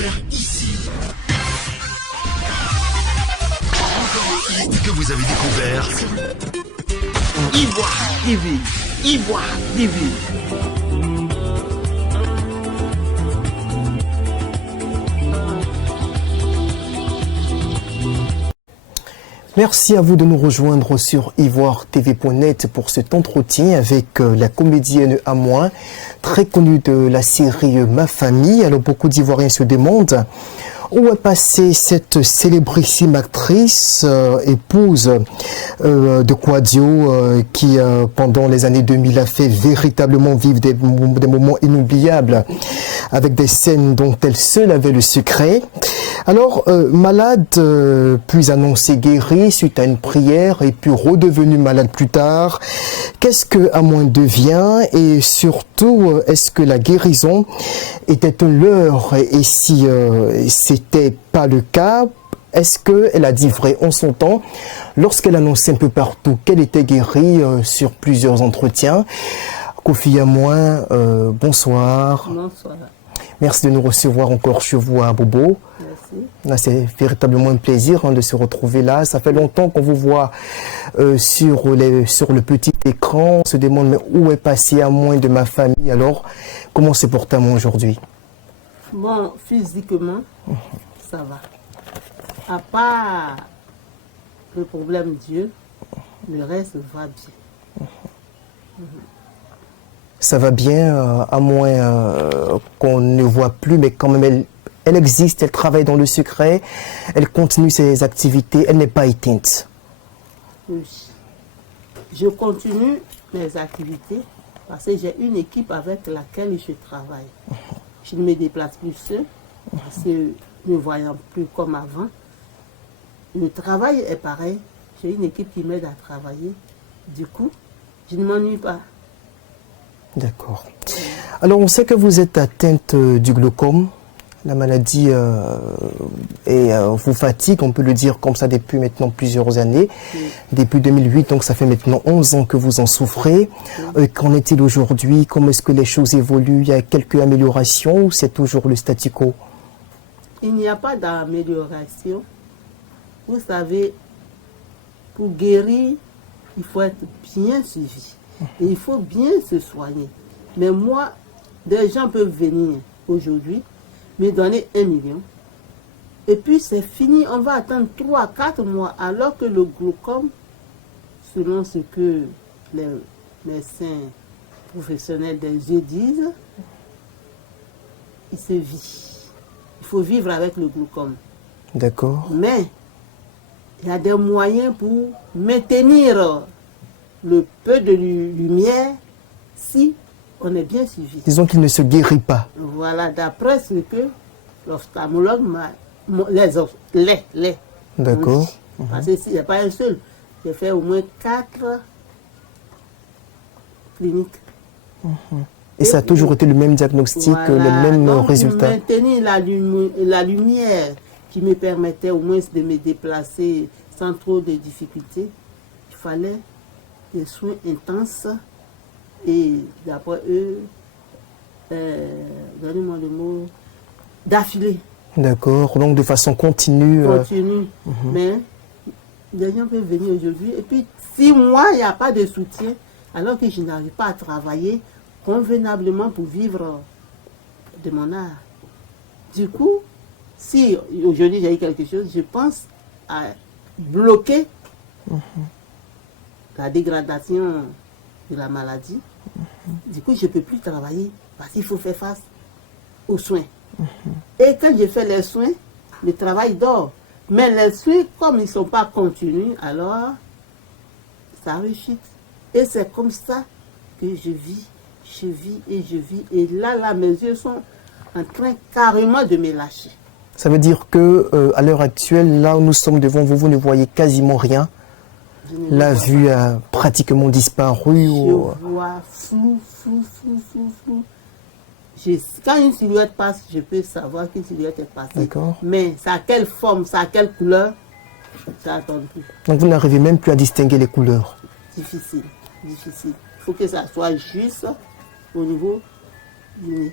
faire ici. Que vous avez découvert Ivoire TV. Ivoire TV. Merci à vous de nous rejoindre sur ivoiretv.net pour cet entretien avec la comédienne Amoin, très connue de la série Ma Famille. Alors beaucoup d'Ivoiriens se demandent où est passée cette célébrissime actrice, épouse de Quadio, qui pendant les années 2000 a fait véritablement vivre des moments inoubliables avec des scènes dont elle seule avait le secret. Alors, malade, puis annoncée guérie suite à une prière et puis redevenue malade plus tard. Qu'est-ce que Amoin devient et surtout, est-ce que la guérison était un leurre et si c'était pas le cas, est-ce qu'elle a dit vrai en son temps lorsqu'elle annonçait un peu partout qu'elle était guérie sur plusieurs entretiens? Kofi Amoin, bonsoir. Bonsoir. Merci de nous recevoir encore chez vous à Bobo. Merci. C'est véritablement un plaisir de se retrouver là. Ça fait longtemps qu'on vous voit sur le petit écran. On se demande mais où est passé Amoin de Ma Famille. Alors, comment se porte Amoin aujourd'hui? Bon, physiquement, ça va. À part le problème Dieu, le reste va bien. Ça va bien, à moins qu'on ne voit plus, mais quand même, elle existe, elle travaille dans le secret, elle continue ses activités, elle n'est pas éteinte. Oui. Je continue mes activités parce que j'ai une équipe avec laquelle je travaille. Je ne me déplace plus seul parce que ne voyant plus comme avant. Le travail est pareil. J'ai une équipe qui m'aide à travailler. Du coup, je ne m'ennuie pas. D'accord. Alors, on sait que vous êtes atteinte du glaucome. La maladie vous fatigue, on peut le dire comme ça, depuis maintenant plusieurs années. Oui. Depuis 2008, donc ça fait maintenant 11 ans que vous en souffrez. Oui. Qu'en est-il aujourd'hui? Comment est-ce que les choses évoluent? Il y a quelques améliorations ou c'est toujours le statu quo? Il n'y a pas d'amélioration. Vous savez, pour guérir, il faut être bien suivi. Et il faut bien se soigner. Mais moi, des gens peuvent venir aujourd'hui, me donner 1 million. Et puis c'est fini, on va attendre 3 à 4 mois, alors que le glaucome, selon ce que les médecins professionnels des yeux disent, il se vit. Il faut vivre avec le glaucome. D'accord. Mais il y a des moyens pour maintenir le peu de lumière si on est bien suivi. Disons qu'il ne se guérit pas. Voilà, d'après ce que l'ophtalmologue m'a... Les. D'accord. Parce qu'il n'y a pas un seul. J'ai fait au moins 4 cliniques. Et ça a toujours été le même diagnostic, voilà, les mêmes donc, résultats. Pour maintenir la lumière qui me permettait au moins de me déplacer sans trop de difficultés, il fallait des soins intenses et d'après eux, donnez-moi le mot, d'affilée. D'accord, donc de façon continue. Continue, mais les gens peuvent venir aujourd'hui et puis 6 mois, il n'y a pas de soutien, alors que je n'arrive pas à travailler convenablement pour vivre de mon art. Du coup, si aujourd'hui j'ai eu quelque chose, je pense à bloquer la dégradation de la maladie. Du coup, je ne peux plus travailler parce qu'il faut faire face aux soins. Et quand je fais les soins, le travail dort. Mais les soins, comme ils ne sont pas continus, alors ça rechute. Et c'est comme ça que je vis. Je vis et je vis. Et là, mes yeux sont en train carrément de me lâcher. Ça veut dire que à l'heure actuelle, là où nous sommes devant vous, vous ne voyez quasiment rien. La vue a pratiquement disparu. Je vois flou. Quand une silhouette passe, je peux savoir qu'une silhouette est passée. Mais ça a quelle forme, ça a quelle couleur, ça attend plus. Donc vous n'arrivez même plus à distinguer les couleurs. Difficile. Il faut que ça soit juste au niveau du nez.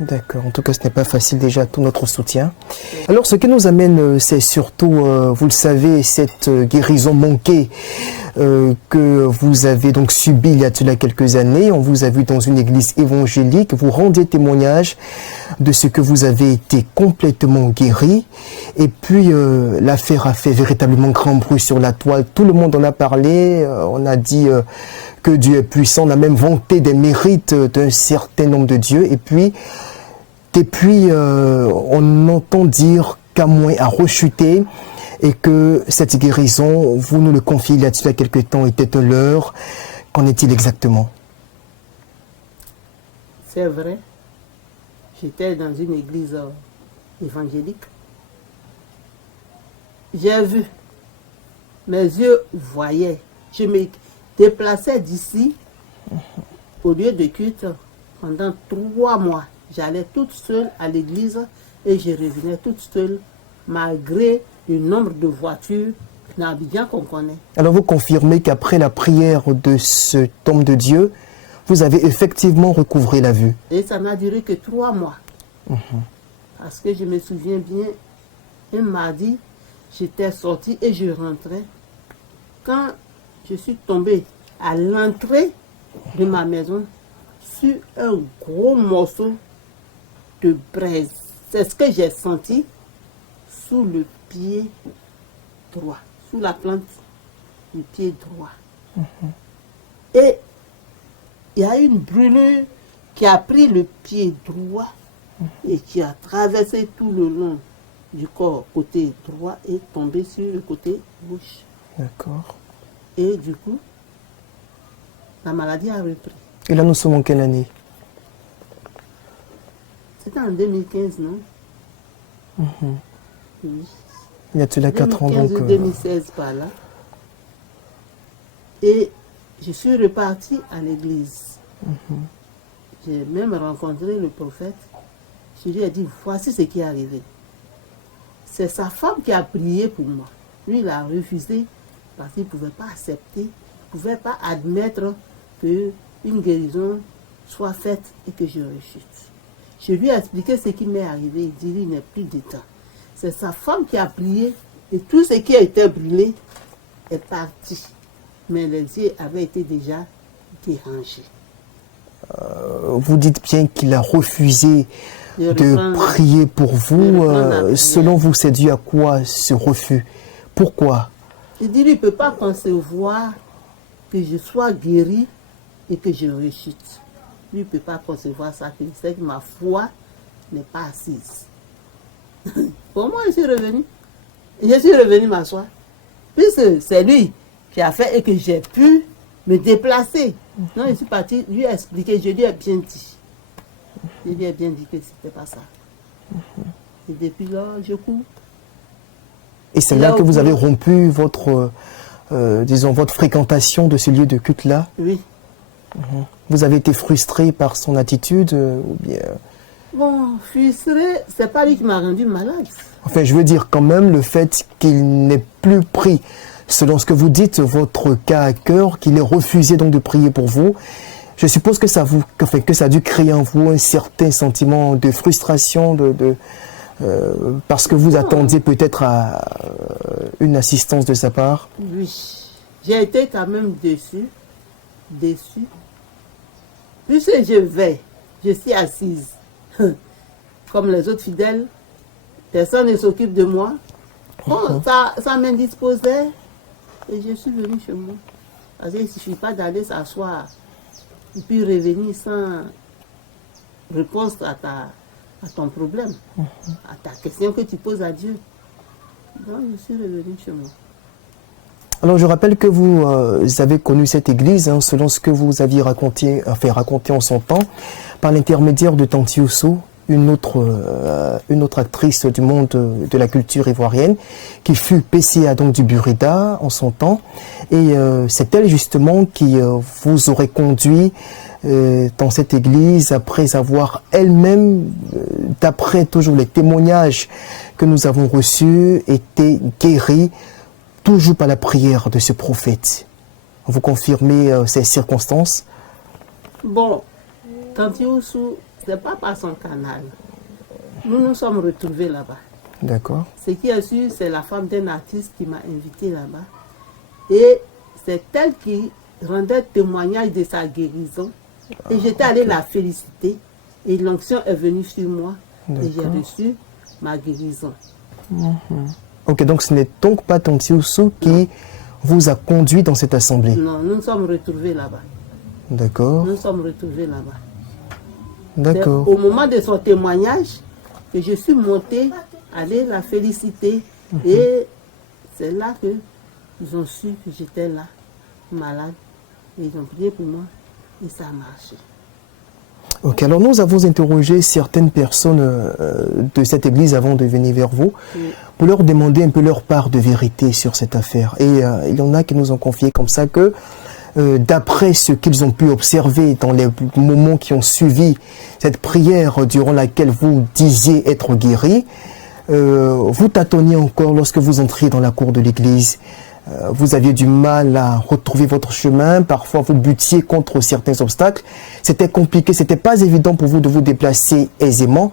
D'accord, en tout cas ce n'est pas facile déjà, tout notre soutien. Alors ce qui nous amène, c'est surtout, vous le savez, cette guérison manquée que vous avez donc subie il y a de là quelques années. On vous a vu dans une église évangélique, vous rendez témoignage de ce que vous avez été complètement guéri. Et puis l'affaire a fait véritablement grand bruit sur la toile, tout le monde en a parlé, on a dit que Dieu est puissant, on a même vanté des mérites d'un certain nombre de dieux. Et puis on entend dire qu'Amouin a rechuté et que cette guérison, vous nous le confiez il y a quelque temps, était un leurre. Qu'en est-il exactement? C'est vrai. J'étais dans une église évangélique. J'ai vu. Mes yeux voyaient. Je me déplaçais d'ici au lieu de culte pendant 3 mois. J'allais toute seule à l'église et je revenais toute seule malgré le nombre de voitures dans Abidjan qu'on connaît. Alors vous confirmez qu'après la prière de cet homme de Dieu, vous avez effectivement recouvré la vue? Et ça n'a duré que 3 mois. Parce que je me souviens bien, un mardi, j'étais sortie et je rentrais. Quand je suis tombée à l'entrée de ma maison sur un gros morceau de braise. C'est ce que j'ai senti sous le pied droit, sous la plante du pied droit. Et il y a une brûlure qui a pris le pied droit et qui a traversé tout le long du corps côté droit et tombé sur le côté gauche. D'accord. Et du coup, la maladie a repris. Et là, nous sommes en quelle année? C'était en 2015, non? Oui. Il y a tout là 4 ans donc. 2016 par là. Et je suis repartie à l'église. J'ai même rencontré le prophète. Je lui ai dit, voici ce qui est arrivé. C'est sa femme qui a prié pour moi. Lui, il a refusé parce qu'il ne pouvait pas accepter, il ne pouvait pas admettre qu'une guérison soit faite et que je rechute. Je lui ai expliqué ce qui m'est arrivé. Il dit, il n'est plus de temps. C'est sa femme qui a prié et tout ce qui a été brûlé est parti. Mais les yeux avaient été déjà dérangés. Vous dites bien qu'il a refusé de prier pour vous. Selon vous, c'est dû à quoi ce refus? Pourquoi? Il dit, lui, il ne peut pas concevoir que je sois guéri et que je rechute. Lui, il ne peut pas concevoir ça, que c'est que ma foi n'est pas assise. Pour moi, je suis revenu. Je suis revenu m'asseoir. Puisque c'est lui qui a fait et que j'ai pu me déplacer. Non, je suis parti, lui a expliqué, je lui ai bien dit. Je lui ai bien dit que ce n'était pas ça. Et depuis là, je cours. Et c'est là que vous avez rompu votre, disons, votre fréquentation de ce lieu de culte-là? Oui. Vous avez été frustré par son attitude ou bien... Bon, frustré, c'est pas lui qui m'a rendu malade. Enfin, je veux dire quand même le fait qu'il n'ait plus pris, selon ce que vous dites, votre cas à cœur, qu'il ait refusé donc de prier pour vous. Je suppose que ça a dû créer en vous un certain sentiment de frustration, parce que vous attendiez peut-être à une assistance de sa part. Oui, j'ai été quand même déçu. Puisque je suis assise, comme les autres fidèles, personne ne s'occupe de moi. Bon, ça m'indisposait et je suis venue chez moi. Parce qu'il ne suffit pas d'aller s'asseoir et puis revenir sans réponse à ton problème, à ta question que tu poses à Dieu. Donc je suis revenue chez moi. Alors je rappelle que vous avez connu cette église, selon ce que vous aviez raconté en son temps, par l'intermédiaire de Tante Youssou, une autre actrice du monde de la culture ivoirienne, qui fut PCA donc du Burida en son temps. Et c'est elle justement qui vous aurait conduit dans cette église après avoir elle-même, d'après toujours les témoignages que nous avons reçus, été guérie toujours par la prière de ce prophète. Vous confirmez ces circonstances? Bon, Tante Youssou, c'est pas par son canal. Nous nous sommes retrouvés là-bas. D'accord. Ce qui est sûr, c'est la femme d'un artiste qui m'a invité là-bas. Et c'est elle qui rendait témoignage de sa guérison. Et j'étais allée la féliciter. Et l'onction est venue sur moi. Et j'ai reçu ma guérison. Ok, donc ce n'est donc pas Tanti Oussou qui vous a conduit dans cette assemblée. Non, nous nous sommes retrouvés là-bas. D'accord. Nous nous sommes retrouvés là-bas. D'accord. C'est au moment de son témoignage que je suis montée, aller la féliciter. Et c'est là que ils ont su que j'étais là, malade. Et ils ont prié pour moi. Et ça a marché. Ok, alors nous avons interrogé certaines personnes de cette église avant de venir vers vous pour leur demander un peu leur part de vérité sur cette affaire. Et il y en a qui nous ont confié comme ça que d'après ce qu'ils ont pu observer dans les moments qui ont suivi cette prière durant laquelle vous disiez être guéri, vous tâtonniez encore lorsque vous entriez dans la cour de l'église. Vous aviez du mal à retrouver votre chemin, parfois vous butiez contre certains obstacles. C'était compliqué, c'était pas évident pour vous de vous déplacer aisément.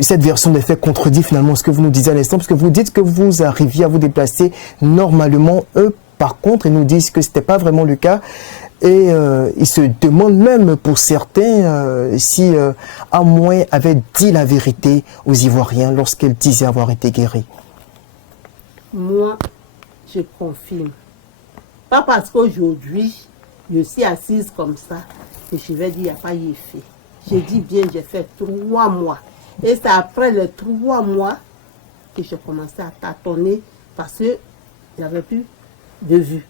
Cette version des faits contredit finalement ce que vous nous disiez à l'instant, parce que vous dites que vous arriviez à vous déplacer normalement. Eux, par contre, ils nous disent que ce n'était pas vraiment le cas. Et ils se demandent même pour certains si Amoué avait dit la vérité aux Ivoiriens lorsqu'elle disait avoir été guérie. Moi, je confirme. Pas parce qu'aujourd'hui, je suis assise comme ça, que je vais dire qu'il n'y a pas eu effet. J'ai dit bien, j'ai fait 3 mois. Et c'est après les 3 mois que j'ai commencé à tâtonner parce que j'avais plus de vue.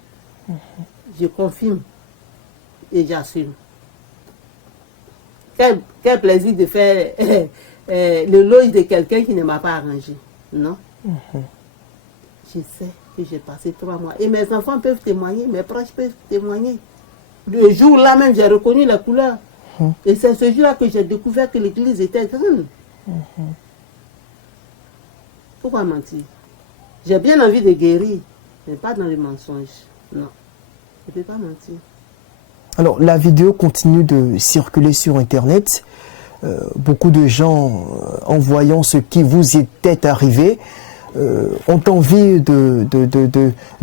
Je confirme et j'assume. Quel plaisir de faire le loge de quelqu'un qui ne m'a pas arrangé. Non. Je sais que j'ai passé 3 mois. Et mes enfants peuvent témoigner, mes proches peuvent témoigner. Le jour-là même, j'ai reconnu la couleur. Et c'est ce jour-là que j'ai découvert que l'église était grande. Pourquoi mentir? J'ai bien envie de guérir, mais pas dans les mensonges. Non, je ne peux pas mentir. Alors, la vidéo continue de circuler sur Internet. Beaucoup de gens, en voyant ce qui vous était arrivé, ont envie de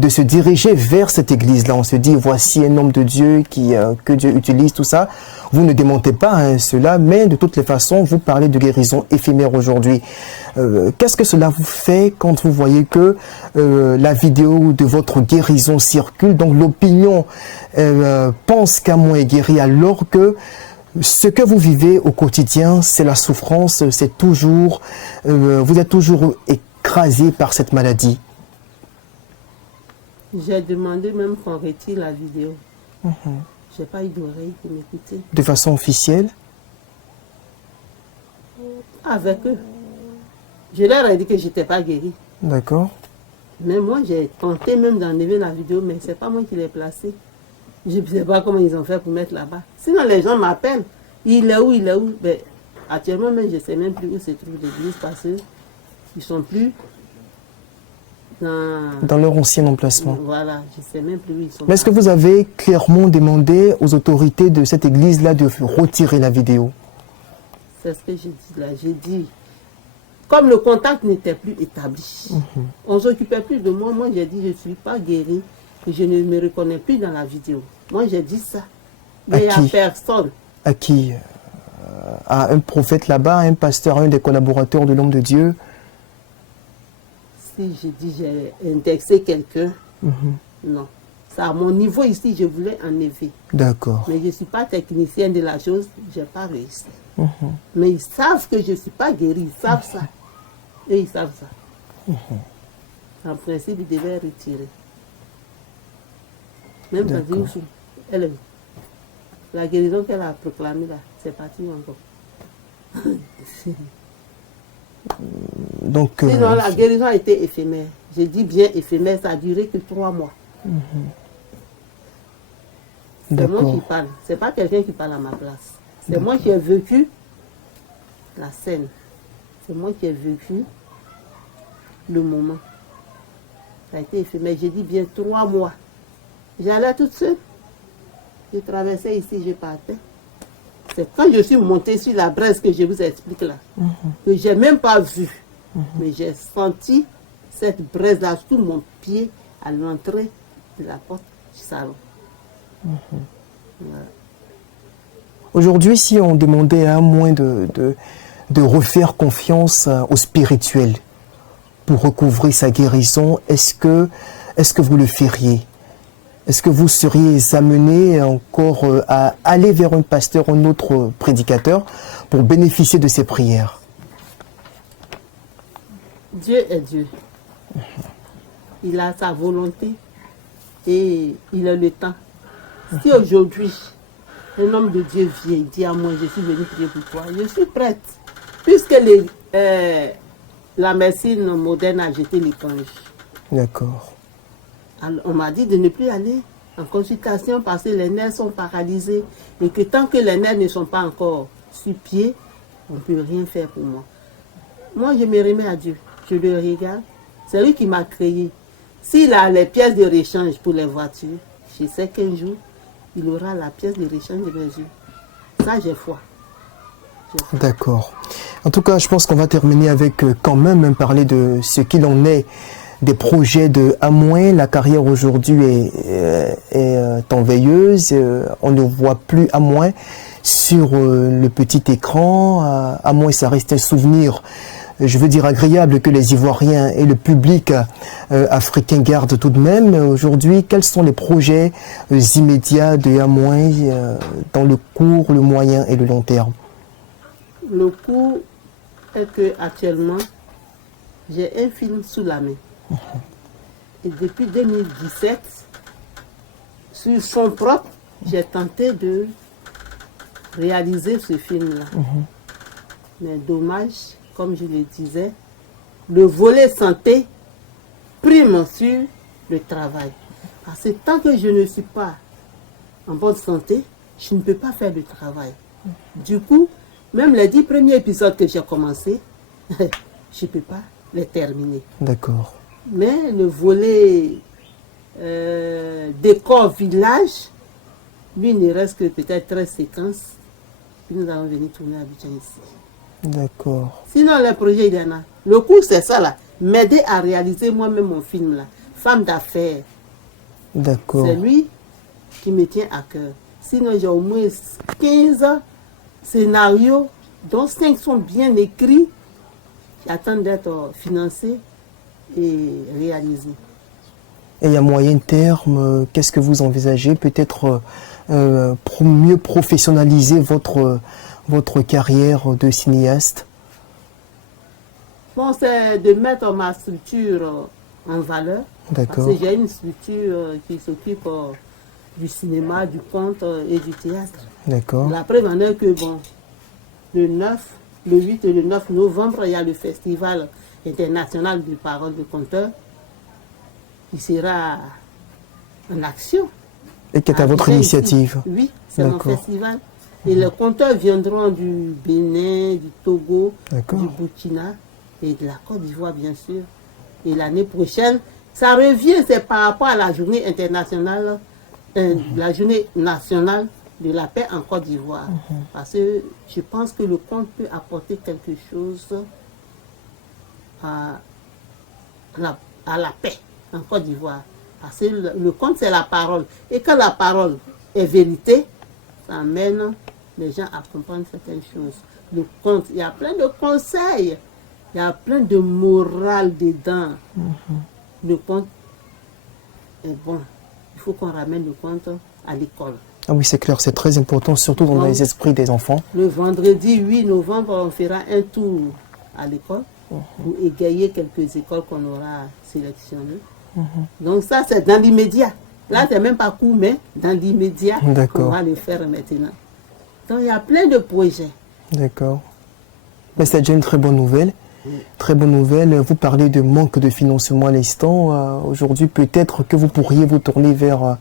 se diriger vers cette église-là. On se dit, voici un homme de Dieu que Dieu utilise, tout ça. Vous ne démentez pas cela, mais de toutes les façons, vous parlez de guérison éphémère aujourd'hui. Qu'est-ce que cela vous fait quand vous voyez que la vidéo de votre guérison circule? Donc l'opinion pense qu'Amoué est guéri, alors que ce que vous vivez au quotidien, c'est la souffrance, c'est toujours, vous êtes toujours écrasé par cette maladie. J'ai demandé même qu'on retire la vidéo. J'ai pas eu d'oreille pour m'écouter. De façon officielle? Avec eux. Je leur ai dit que je n'étais pas guérie. D'accord. Mais moi, j'ai tenté même d'enlever la vidéo, mais c'est pas moi qui l'ai placée. Je ne sais pas comment ils ont fait pour mettre là-bas. Sinon, les gens m'appellent. Il est où, il est où? Ben, actuellement, même, je ne sais même plus où se trouve l'église parce qu'ils ne sont plus dans leur ancien emplacement. Voilà, je ne sais même plus où ils sont. Mais est-ce que vous avez clairement demandé aux autorités de cette église-là de retirer la vidéo? C'est ce que j'ai dit là. J'ai dit, comme le contact n'était plus établi, on ne s'occupait plus de moi. Moi, j'ai dit, je ne suis pas guérie. Et je ne me reconnais plus dans la vidéo. Moi, j'ai dit ça. Mais il n'y a personne. À qui? À un prophète là-bas, un pasteur, un des collaborateurs de l'homme de Dieu? Si je dis j'ai indexé quelqu'un, non. Ça, à mon niveau ici, je voulais enlever. D'accord. Mais je ne suis pas technicienne de la chose, je n'ai pas réussi. Mais ils savent que je ne suis pas guérie, ils savent ça. Et ils savent ça. En principe, ils devaient retirer. Même quand elle, la guérison qu'elle a proclamée là, c'est parti encore. Donc, sinon, la guérison a été éphémère. Je dis bien éphémère, ça a duré que 3 mois. C'est moi qui parle. C'est pas quelqu'un qui parle à ma place. C'est moi qui ai vécu la scène. C'est moi qui ai vécu le moment. Ça a été éphémère. J'ai dit bien 3 mois. J'allais toute seule. Je traversais ici, je partais. C'est quand je suis montée sur la braise que je vous explique là, que je n'ai même pas vu. Mais j'ai senti cette braise-là sous mon pied à l'entrée de la porte du salon. Voilà. Aujourd'hui, si on demandait à moins de refaire confiance au spirituel pour recouvrer sa guérison, est-ce que vous le feriez? Est-ce que vous seriez amené encore à aller vers un pasteur, un autre prédicateur, pour bénéficier de ses prières? Dieu est Dieu. Il a sa volonté et il a le temps. Si aujourd'hui, un homme de Dieu vient et dit à moi, je suis venu prier pour toi, je suis prête. Puisque la médecine moderne a jeté l'éponge. D'accord. Alors, on m'a dit de ne plus aller en consultation parce que les nerfs sont paralysés et que tant que les nerfs ne sont pas encore sur pied, on ne peut rien faire pour moi. Moi, je me remets à Dieu. Je le regarde. C'est lui qui m'a créé. S'il a les pièces de rechange pour les voitures, je sais qu'un jour, il aura la pièce de rechange de mes yeux. Ça, j'ai foi. D'accord. En tout cas, je pense qu'on va terminer avec quand même parler de ce qu'il en est des projets de Amouin. La carrière aujourd'hui est en veilleuse. On ne voit plus Amouin sur le petit écran. Amouin, ça reste un souvenir, je veux dire agréable, que les Ivoiriens et le public africain gardent tout de même. Aujourd'hui, quels sont les projets immédiats de Amouin dans le court, le moyen et le long terme? Le coup est que actuellement, j'ai un film sous la main. Et depuis 2017, sur son propre, j'ai tenté de réaliser ce film-là. Mais dommage, comme je le disais, le volet santé prime sur le travail. Parce que tant que je ne suis pas en bonne santé, je ne peux pas faire le travail. Du coup, même les 10 premiers épisodes que j'ai commencé, je ne peux pas les terminer. D'accord. Mais le volet décor village, lui, il ne reste que peut-être 13 séquences. Puis nous allons venir tourner à Abidjan ici. D'accord. Sinon, les projets, il y en a. Le coup, c'est ça, là. M'aider à réaliser moi-même mon film, là. Femme d'affaires. D'accord. C'est lui qui me tient à cœur. Sinon, j'ai au moins 15 scénarios, dont 5 sont bien écrits, qui attendent d'être financés et réalisés. Et à moyen terme, qu'est-ce que vous envisagez? Peut-être mieux professionnaliser votre carrière de cinéaste? Bon, c'est de mettre ma structure en valeur. D'accord. Parce que j'ai une structure qui s'occupe du cinéma, du conte et du théâtre. D'accord. La preuve en est que, bon, le 8 et le 9 novembre, il y a le Festival international de paroles de conteurs qui sera en action. Et qui est à votre Abidjan, initiative? ici. Oui, c'est mon D'accord. festival. Et les conteurs viendront du Bénin, du Togo, D'accord. du Burkina et de la Côte d'Ivoire, bien sûr. Et l'année prochaine, ça revient, c'est par rapport à la journée internationale, la journée nationale de la paix en Côte d'Ivoire. Parce que je pense que le conte peut apporter quelque chose à la paix en Côte d'Ivoire. Parce que le conte, c'est la parole. Et quand la parole est vérité, ça amène les gens à comprendre certaines choses. Le conte, il y a plein de conseils, il y a plein de morale dedans. Le conte est bon. Il faut qu'on ramène le conte à l'école. Ah oui, c'est clair, c'est très important, surtout dans les esprits des enfants. Le vendredi 8 novembre, on fera un tour à l'école pour égayer quelques écoles qu'on aura sélectionnées. Donc ça, c'est dans l'immédiat. Là, c'est même pas court, mais dans l'immédiat, on va le faire maintenant. Donc, il y a plein de projets. D'accord. Mais c'est déjà une très bonne nouvelle. Très bonne nouvelle. Vous parlez de manque de financement à l'instant. Aujourd'hui, peut-être que vous pourriez vous tourner vers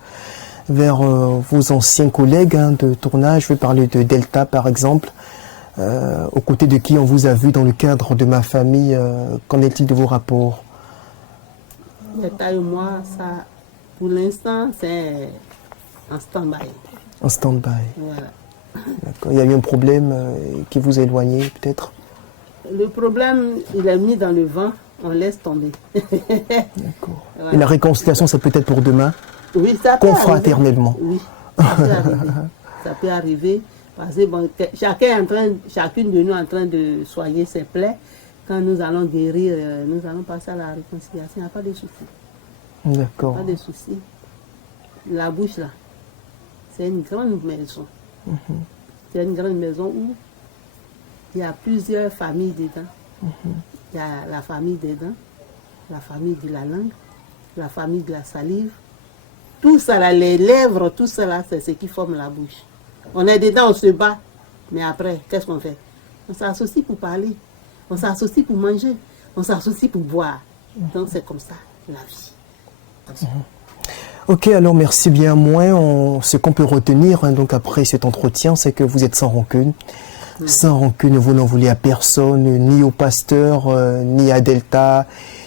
vos anciens collègues de tournage. Je vais parler de Delta, par exemple, aux côtés de qui on vous a vu dans le cadre de Ma Famille. Qu'en est-il de vos rapports? Delta et moi, ça, pour l'instant, c'est en stand-by. En stand-by. Voilà. D'accord. Il y a eu un problème qui vous a éloigné, peut-être? Le problème, il est mis dans le vent, on laisse tomber. D'accord. Voilà. Et la réconciliation, c'est peut-être pour demain? Oui, ça peut Confraternellement. arriver. Oui, ça peut arriver. Ça peut arriver. Parce que bon, chacune de nous est en train de soigner ses plaies. Quand nous allons guérir, nous allons passer à la réconciliation. Il n'y a pas de souci. D'accord. Pas de souci. La bouche, là, c'est une grande maison. C'est une grande maison où il y a plusieurs familles dedans. Il y a la famille des dents, la famille de la langue, la famille de la salive. Tout ça, là, les lèvres, tout cela, c'est ce qui forme la bouche. On est dedans, on se bat. Mais après, qu'est-ce qu'on fait? On s'associe pour parler. On s'associe pour manger. On s'associe pour boire. Donc, c'est comme ça, la vie. Ok, alors merci bien. Moi, ce qu'on peut retenir donc après cet entretien, c'est que vous êtes sans rancune. Sans rancune, vous n'en voulez à personne, ni au pasteur, ni à Delta,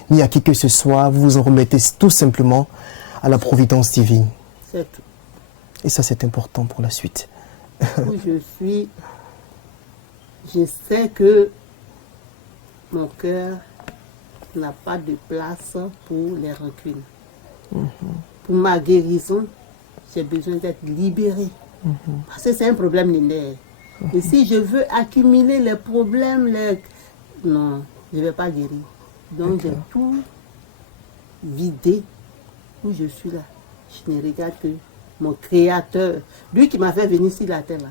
ni à qui que ce soit. Vous vous en remettez tout simplement à la providence divine. C'est tout. Et ça, c'est important pour la suite. Où je suis, je sais que mon cœur n'a pas de place pour les rancunes. Pour ma guérison, j'ai besoin d'être libérée. Parce que c'est un problème linéaire. Et si je veux accumuler les problèmes, non, je ne vais pas guérir. Donc j'ai tout vidé où je suis là. Je ne regarde que mon Créateur. Lui qui m'a fait venir sur la terre là.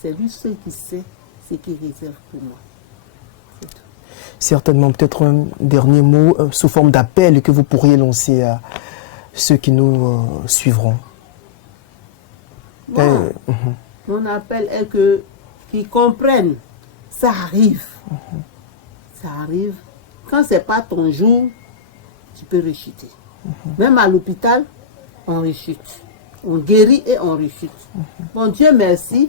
C'est lui seul qui sait ce qu'il réserve pour moi. C'est tout. Certainement, peut-être un dernier mot sous forme d'appel que vous pourriez lancer à ceux qui nous suivront. Bon, mon appel est que qu'ils comprennent, ça arrive. Ça arrive. Quand ce n'est pas ton jour, tu peux rechuter. Même à l'hôpital, on rechute. On guérit et on rechute. Bon, Dieu merci,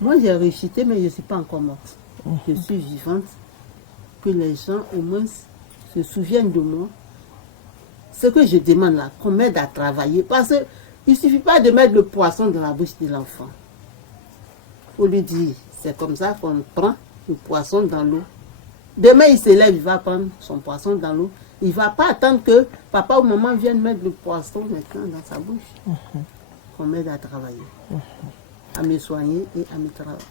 moi j'ai rechuté, mais je ne suis pas encore morte. Je suis vivante. Que les gens au moins se souviennent de moi. Ce que je demande là, qu'on m'aide à travailler. Parce qu'il ne suffit pas de mettre le poisson dans la bouche de l'enfant. Il faut lui dire, c'est comme ça qu'on prend le poisson dans l'eau. Demain, il se lève, il va prendre son poisson dans l'eau. Il ne va pas attendre que papa ou maman vienne mettre le poisson maintenant dans sa bouche. Qu'on m'aide à travailler. À me soigner et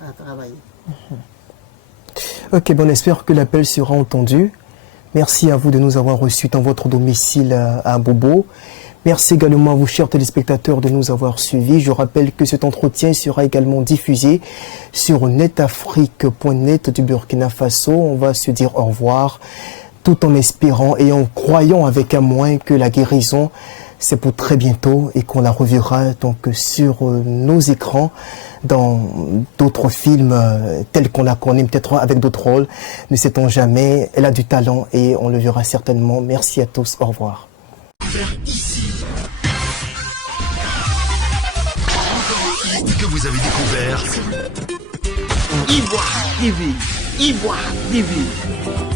à travailler. Ok, bon, on espère que l'appel sera entendu. Merci à vous de nous avoir reçus dans votre domicile à Bobo. Merci également à vous, chers téléspectateurs, de nous avoir suivis. Je rappelle que cet entretien sera également diffusé sur netafrique.net du Burkina Faso. On va se dire au revoir, tout en espérant et en croyant avec un moins que la guérison, c'est pour très bientôt et qu'on la reverra donc sur nos écrans dans d'autres films tels qu'on la connaît, peut-être avec d'autres rôles. Ne sait-on jamais. Elle a du talent et on le verra certainement. Merci à tous. Au revoir. Ici. Que vous avez découvert. Ivoire TV. Ivoire TV.